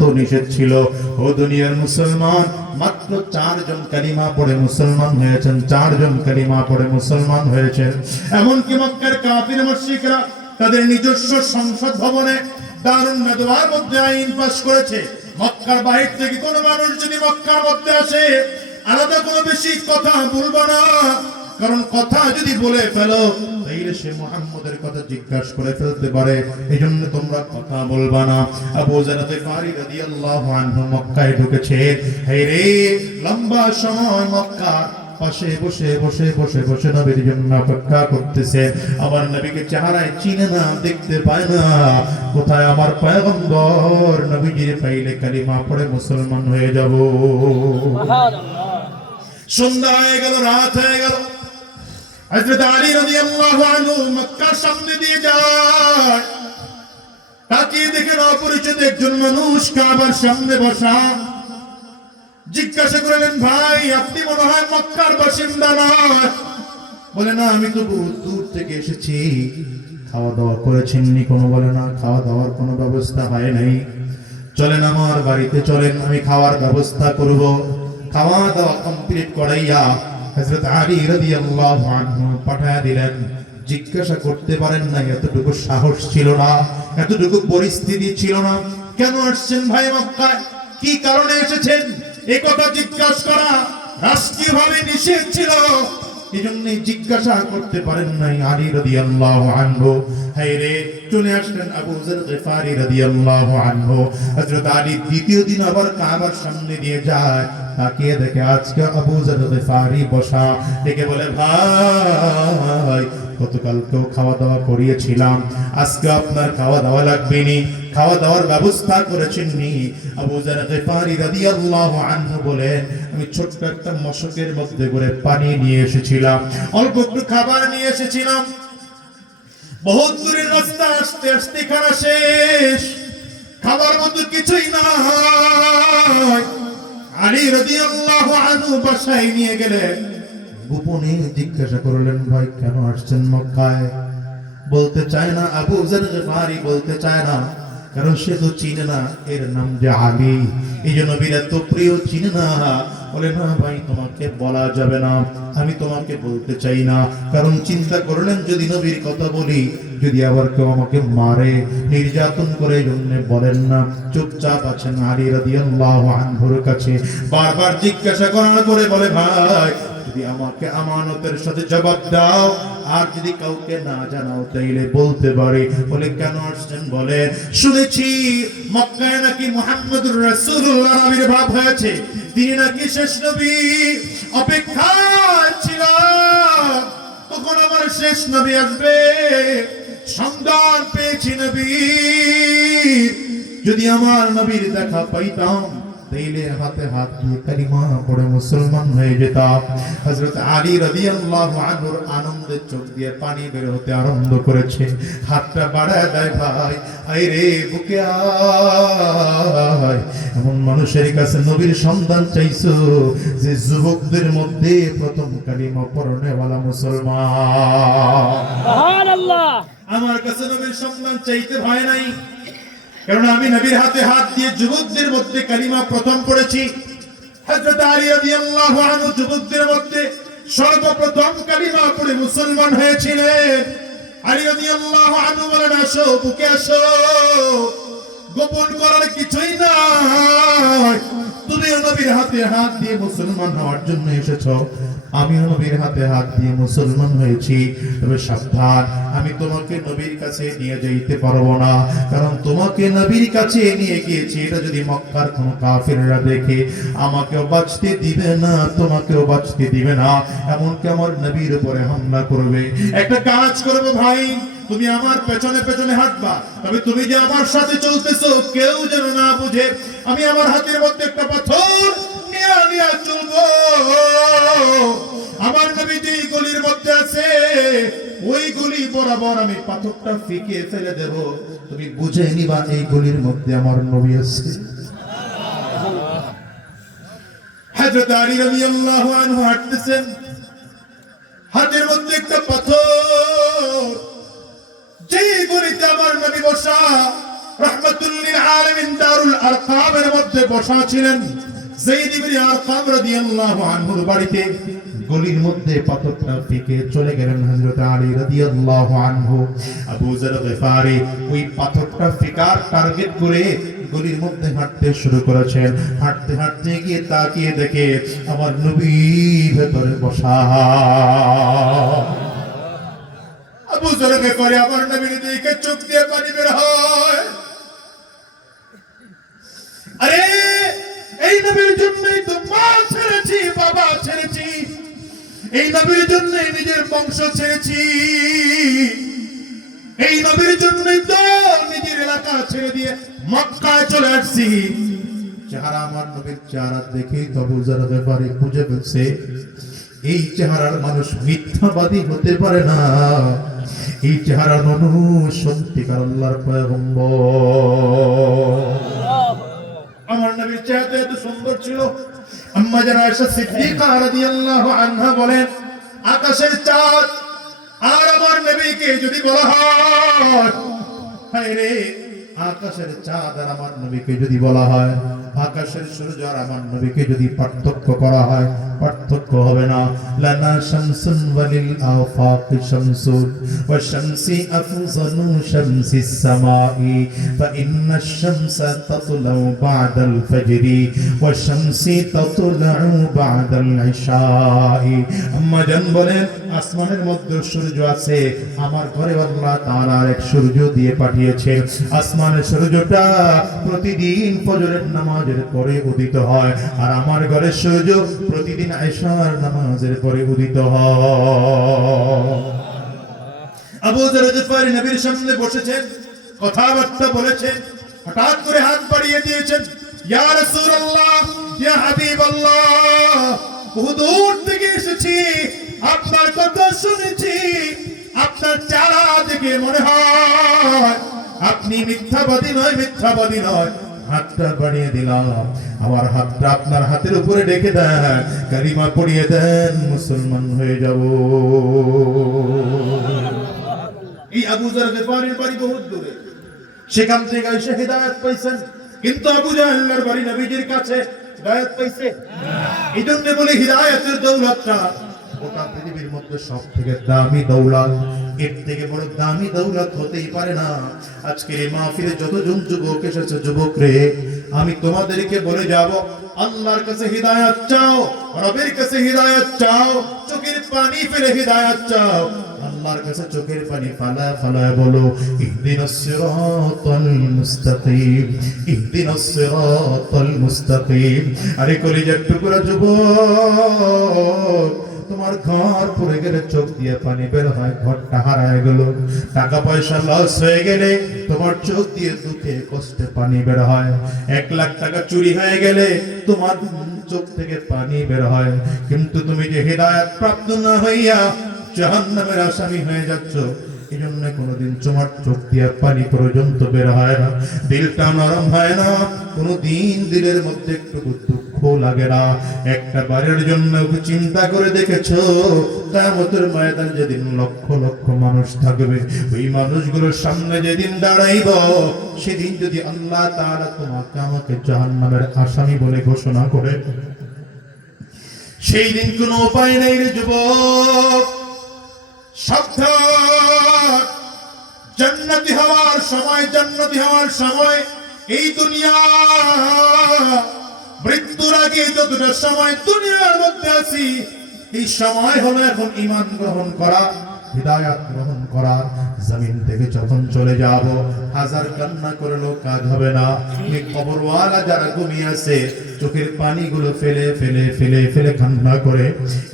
তো নিষেধ ছিল। ও দুনিয়ার মুসলমান, মাত্র 4 জন কালিমা পড়ে মুসলমান হয়েছেন, 4 জন কালিমা পড়ে মুসলমান হয়েছেন। এমনকি মক্কার কাফির মুশরিকরা তাদের নিজস্ব সংসদ ভবনে দারুন নাদওয়ার মধ্যে আইন পাস করেছে, মক্কার বাহির থেকে কোনো মানুষ যদি মক্কার মধ্যে আসে আলাদা কোনো বেশি কথা বলবো না, কারণ কথা যদি বলে ফেলো তাইলে সে মুহাম্মদের কথা জিজ্ঞাসা করে ফেলতে পারে, এইজন্য তোমরা কথা বলবা না। আবু যার গিফারি রাদিয়াল্লাহু আনহু মক্কায় ঢুকেছে। হে রে, লম্বা সময় মক্কার পাশে বসে বসে বসে বসে নবীর জন্য অপেক্ষা করতেছে। আমার নবীকে চেহারায় চিনে না, দেখতে পায় না, কোথায় আমার পয়গম্বর নবীজির পাইলে কালিমা পড়ে মুসলমান হয়ে যাব। সন্ধ্যা হয়ে গেল, রাত হয়ে গেল। হযরত আলী রাদিয়াল্লাহু আনহু মক্কার সামনে দিয়ে যায়, তাকিয়ে দেখেন অপরিচিত একজন মানুষ কাবার সামনে বসা। জিজ্ঞাসা করলেন, ভাই আপনি মনে হয় মক্কার বাসিন্দা নয়? বলে না, আমি তো বহুত দূর থেকে এসেছি। খাওয়া দাওয়া করেছেননি? কোনো বলে না, খাওয়া দাওয়ার কোনো ব্যবস্থা হয় নাই। চলেন আমার বাড়িতে চলেন, আমি খাওয়ার ব্যবস্থা করব। খাওয়া দাওয়া কমপ্লিট করাইয়া হযরত আলী রাদিয়াল্লাহু আনহু পাঠায়া দিলেন। জিজ্ঞাসা করতে পারেন না, এতটুকু সাহস ছিল না, এতটুকু পরিস্থিতি ছিল না। কেন আসছেন ভাই মক্কায়, কি কারণে এসেছেন, এই কথা জিজ্ঞাসা করা রাষ্ট্রীয়ভাবে নিষেধ ছিল, এজন্যই জিজ্ঞাসা করতে পারেন নাই আলী রাদিয়াল্লাহু আনহু। হায়রে, চলে আসলেন আবু যার গিফারি রাদিয়াল্লাহু আনহু। হযরত আলী দ্বিতীয় দিন আবার কাবার সামনে দিয়ে যায়, তাকিয়ে দেখে আজকে আবু যার গিফারি বসা। ডেকে বলে, ভাই গতকালকেও খাওয়া দাওয়া করিয়েছিলাম, আজকে আপনার খাওয়া দাওয়া লাগবে নি, খাওয়া দাওয়ার ব্যবস্থা করেছেন নি? আবু যার গিফারি রাদিয়াল্লাহু আনহু বলেন, আমি ছোট্ট একটা মশকের মধ্যে করে পানি নিয়ে এসেছিলাম, অল্প একটু খাবার নিয়ে এসেছিলাম। বহুত দূরের রাস্তা, আসতে আসতে খানা শেষ, খাবার মতো কিছুই নাই। আলী রাদিয়াল্লাহু আনহু বাসায় নিয়ে গেলেন, গোপনে জিজ্ঞাসা করলেন, ভাই কেন আসছেন মক্কায়? বলতে চায় না, আবু যার গিফারি বলতে চায় না, কারণ সে তো চিনে না এর নাম যে আলী, এই জন্য নবীর এত প্রিয়, চিনে না। বলে না ভাই, তোমাকে বলা যাবে না, আমি তোমাকে বলতে চাই না, কারণ চিন্তা করলেন যদি নবীর কথা বলি, যদি আবার কেউ আমাকে মারে, নির্যাতন করে, জন্য বলেন না, চুপচাপ আছেন আলী রাদিয়াল্লাহু আনহুর কাছে। বারবার জিজ্ঞাসা করার পরে বলে, ভাই যদি আমাকে আমানতের সাথে জবাব দাও, আর যদি কাউকে না জানাও তাইলে বলতে পারি। বলে কেন আসছেন? বলে শুনেছি মক্কায় নাকি মুহাম্মদুর রাসূলুল্লাহর আবির্ভাব হয়েছে, তিনি নাকি শেষ নবী, অপেক্ষা ছিল কখন আমার শেষ নবী আসবে। সন্ধান পেয়েছি নবী, যদি আমার নবীর দেখা পাইতাম তাইলে হাতে হাত দিয়ে কালিমা পড়ে মুসলমান হয়ে যেতাম। হযরত আলী রাদিয়াল্লাহু আনহুর আনন্দের চোখ দিয়ে পানি বের হতে আরম্ভ করেছে। হাতটা বাড়ায় দেয়, ভাই আইরে বুকে আয়। এমন মানুষের কাছে নবীর সন্ধান চাইছো যে যুবকদের মধ্যে প্রথম কালিমা পড়নেওয়ালা মুসলমান। সুবহানাল্লাহ। আমার কাছে নবীর সন্ধান চাইতে ভয় নাই, কারণ আমি নবীর হাতে হাত দিয়ে যুবকদের মধ্যে কালিমা প্রথম পড়েছি। হযরত আলী রাদিয়াল্লাহু আনহু যুবকদের মধ্যে সর্বপ্রথম কালিমা পড়ে মুসলমান হয়েছিলেন। আলী রাদিয়াল্লাহু আনহু বলেন, আসো বুকে আসো, গোপন করার কিছুই নাই, তুমি নবীর হাতে হাত দিয়ে মুসলমান হওয়ার জন্য এসেছো, আমিও নবীর হাতে হাত দিয়ে মুসলমান হয়েছি। তবে সাবধান, আমি তোমাকে নবীর কাছে নিয়ে যাইতে পারবো না, কারণ তোমাকে নবীর কাছে নিয়ে গিয়েছি, এটা যদি মক্কার কোনো কাফিররা দেখে আমাকেও বাঁচতে দিবে না, তোমাকেও বাঁচতে দিবে না, এমনকি আমার নবীর উপরে হামলা করবে। একটা কাজ করবো ভাই, তুমি আমার পেছনে পেছনে হাঁটবা, তবে তুমি যে আমার সাথে চলতেছো কেউ যেন না বুঝে। আমি আমার হাতের মধ্যে একটা পাথর নিয়ে চলবো, আমার নবী যে গলির মধ্যে আছে ওই গলি বরাবর আমি পাথরটা ফিকে ফেলে দেব, তুমি বুঝে নিবা এই গলির মধ্যে আমার নবী আছে। হযরত আলী রাদিয়াল্লাহু আনহু হাঁটতেছেন, হাতের মধ্যে একটা পাথর, যে গলিতে আমার নবী বসা রাহমাতুল লিল আলামিন দারুল আরকামের মধ্যে বসা ছিলেন। যায়েদ ইবনে আরকাম রাদিয়াল্লাহু আনহুর বাড়িতে গলির মধ্যে পাথরটা ফেকে চলে গেলেন হযরত আলী রাদিয়াল্লাহু আনহু। আবু যর গফারি ওই পাথরটা ফেকার টার্গেট করে গলির মধ্যে হাঁটতে শুরু করেছেন। হাঁটতে হাঁটতে গিয়ে তাকিয়ে দেখে আমার নবী ভেতরে বসা। আবু যর গফারি আমার নবীর দিকে চোখ দিয়ে পানি বের হয়। আরে এই নবীর জন্যই তো মা ছেড়েছি, বাবা ছেড়েছি, এই নবীর জন্যই নিজের বংশ ছেড়েছি, এই নবীর জন্যই তো নিজের এলাকা ছেড়ে দিয়ে মক্কায় চলে আসছি। চেহারা আমার নবীর চেহারা দেখেই তো আবু যর গফারি বুঝে ফেলছে এই চেহারার মানুষ মিথ্যাবাদী হতে পারে না, এই চেহারার মানুষ সত্যিকার আল্লাহর পয়গম্বর। আমার নবীর চেহারা এত সুন্দর ছিল। আম্মা জান আয়েশা সিদ্দিকা রাদিয়াল্লাহু আনহা বলেন, আকাশের চাঁদ আর আমার নবীকে যদি বলা হয়, হায় রে আকাশের চাঁদ আর আমার নবীকে যদি বলা হয়, আকাশের সূর্য আর আমার নবীকে যদি পার্থক্য করা হয়, পার্থক্য হবে না। লানা শামসুন ওয়ালিল আফাকি শামসুন ওয়া শামসি আফজালু শামসিস সামাই ফা ইন্নাশ শামসা তাতলাউ বা'দাল ফাজরি ওয়া শামসি তাতলাউ বা'দাল ইশাই। আম্মা জান বলেন, আসমানের মধ্যে সূর্য আছে, আমার ঘরে আল্লাহ তাআলা এক সূর্য দিয়ে পাঠিয়েছেন। আসমানের সূর্যটা প্রতিদিন ফজরের নামাজের পরে উদিত হয়, আর আমার ঘরের সূর্য প্রতিদিন ইশার নামাজের পরে উদিত হয়। আবু যর গফারি নবীর সামনে বসেছেন, কথাবার্তা বলেছেন, হঠাৎ করে হাত বাড়িয়ে দিয়েছেন, ইয়া রাসূলুল্লাহ, ইয়া হাবিবাল্লাহ, বহু দূর থেকে এসেছি, আপনার কথা শুনেছি, আপনার চেহারা দেখে মনে হয় আপনি মিথ্যাবাদী নয়, মিথ্যাবাদী নয়। হাতটা বাড়িয়ে দিলাম, আমার হাতটা আপনার হাতের উপরে রেখে দেন, কালিমা পড়িয়ে দেন, মুসলমান হয়ে যাব। এই আবু যর গফারির বাড়ি বহুত দূরে, সেখান থেকে এসে হিদায়াত পাইছেন, কিন্তু আবু জাহলের বাড়ি নবীজির কাছে, হিদায়াত পাইছে না। এইজন্য বলি হিদায়াতের দৌলতটা গোটা পৃথিবীর মধ্যে সবথেকে দামি দৌলত, এর থেকে বড় দামি দৌলত হতেই পারে না। আজকে এই মাহফিলে যতজন যুবক এসেছে, যুবক রে, আমি তোমাদেরকে বলে যাব, আল্লাহর কাছে হিদায়াত চাও, রবের কাছে হিদায়াত চাও, চোখের পানি ফেলে হিদায়াত চাও, আল্লাহর কাছে চোখের পানি ফালা ফালা বলো, ইহদিনাস সিরাতাল মুস্তাকিম, ইহদিনাস সিরাতাল মুস্তাকিম। আরে কলিজার টুকরা যুবক, তোমার ঘর পড়ে গেলে চোখ দিয়ে পানি বের হয়, ঘরটা হারায় গেল, টাকা পয়সা লস হয়ে গেলে তোমার চোখ দিয়ে দুঃখে কষ্টে পানি বের হয়, 1 লাখ টাকা চুরি হয়ে গেলে তোমার চোখ থেকে পানি বের হয়, কিন্তু তুমি যে হিদায়াত প্রাপ্ত না হইয়া জাহান্নামের আসামি হয়ে যাচ্ছ, এই জন্য কোনোদিন তোমার চোখ দিয়ে পানি পর্যন্ত বের হয় না, দিলটা নরম হয় না, কোনোদিন দিলের মধ্যে একটু দুঃখ লাগে না। একটা বারের জন্য চিন্তা করে দেখেছো, কিয়ামতের ময়দানে যেদিন লক্ষ লক্ষ মানুষ থাকবে, ওই মানুষগুলোর সামনে যেদিন দাঁড়াইব, সেদিন যদি আল্লাহ তাআলা তোমাকে আমাকে জাহান্নামের আসামি বলে ঘোষণা করে, সেই দিন কোনো উপায় নেই রে যুবক, সাবধান, জান্নাতি হওয়ার সময়, জান্নাতি হওয়ার সময় এই দুনিয়া, মৃত্যুর আগে যতটা সময় দুনিয়ার মধ্যে আছি, এই সময় হলো এখন ঈমান গ্রহণ করা, হিদায়াত গ্রহণ করা। জমিন থেকে যখন চলে যাব, হাজার কান্না করলেও কাজ হবে না। এই কবরওয়ালা যারা ঘুমিয়ে আছে, চোখের পানিগুলো ফেলে ফেলে ফেলে ফেলে কান্না করে,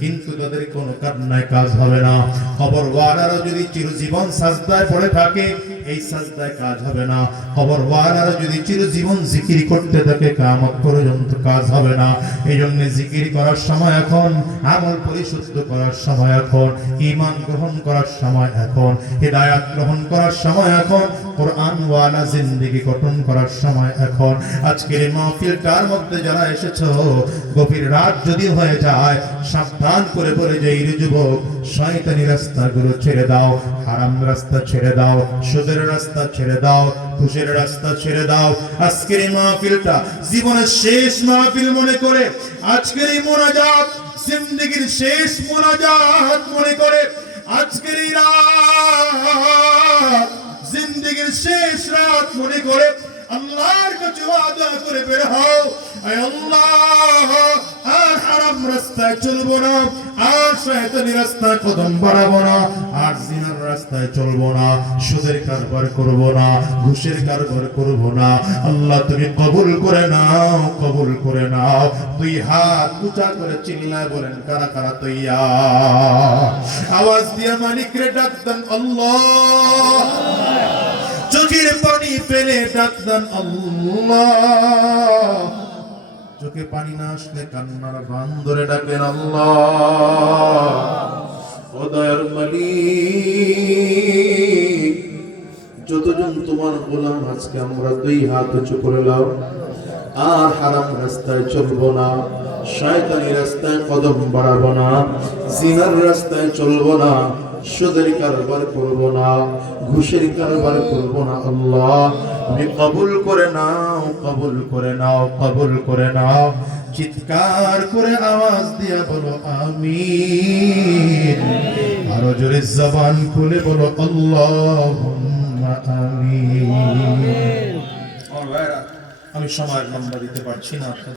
কিন্তু তাদের কোনো কান্নায় কাজ হবে না। কবরওয়ালারা যদি চিরজীবন সাজদায় পড়ে থাকে, এই সাজদায় কাজ হবে না। কবরওয়ালারা যদি চিরজীবন জিকির করতে থাকে, কিয়ামত পর্যন্ত কাজ হবে না। এই জন্য জিকির করার সময় এখন, আমল পরিশুদ্ধ করার সময় এখন, ঈমান গ্রহণ করার সময় এখন, হিদায়াত গ্রহণ করার সময় এখন, কোরআন ওয়ালা জিন্দেগি গঠন করার সময় এখন। আজকের এই মাহফিলটার মধ্যে যারা এসেছো, গভীর রাত যদি হয়ে যায়, সাবধান করে বলে যে এই যুবক, শয়তানি রাস্তাগুলো ছেড়ে দাও, হারাম রাস্তা ছেড়ে দাও, সুদের রাস্তা ছেড়ে দাও, ঘুষের রাস্তা ছেড়ে দাও। আজকের এই মাহফিলটা জীবনের শেষ মাহফিল মনে করে, আজকের এই মোনাজাত জিন্দেগির শেষ মোনাজাত মনে করে, আজকের এই রাত জিন্দেগির শেষ রাত মনে করে আল্লাহর কাছে ওয়াদা করে বের হও, আয় আল্লাহ, আর হারাম রাস্তায় চলবো না, আর শয়তানি রাস্তায় কদম বাড়াবো না, আর জিনার রাস্তায় চলবো না, সুদের কারবার করব না, ঘুষের কারবার করব না। আল্লাহ তুমি কবুল করে নাও, কবুল করে নাও। দুই হাত উঁচা করে চিল্লায় বলেন কারা কারা তৈয়া? আওয়াজ দিয়ে মালিক রে ডাক দেন আল্লাহ, চোখের পানি ফেলে ডাক দেন আল্লাহ, চোখে পানি না আসলে কান্নার বান ধরে ডাকেন আল্লাহ। ও দয়ার মালিক, যতজন তোমার গোলাম আজকে আমরা দুই হাত উঁচু করে লাও, আর হারাম রাস্তায় চলবো না, শয়তানি রাস্তায় কদম বাড়াবো না, জিনার রাস্তায় চলবো না, সুদের কারবার করব না, ঘুষের কারবার করব না। আল্লাহ তুমি কবুল করে নাও, কবুল করে নাও, কবুল করে নাও। চিৎকার করে আওয়াজ দিয়া বলো আমিন। আরো জোরে জবান খুলে বলো আল্লাহুম্মা আমিন। আমি সময়ের লম্বা দিতে পারছি না।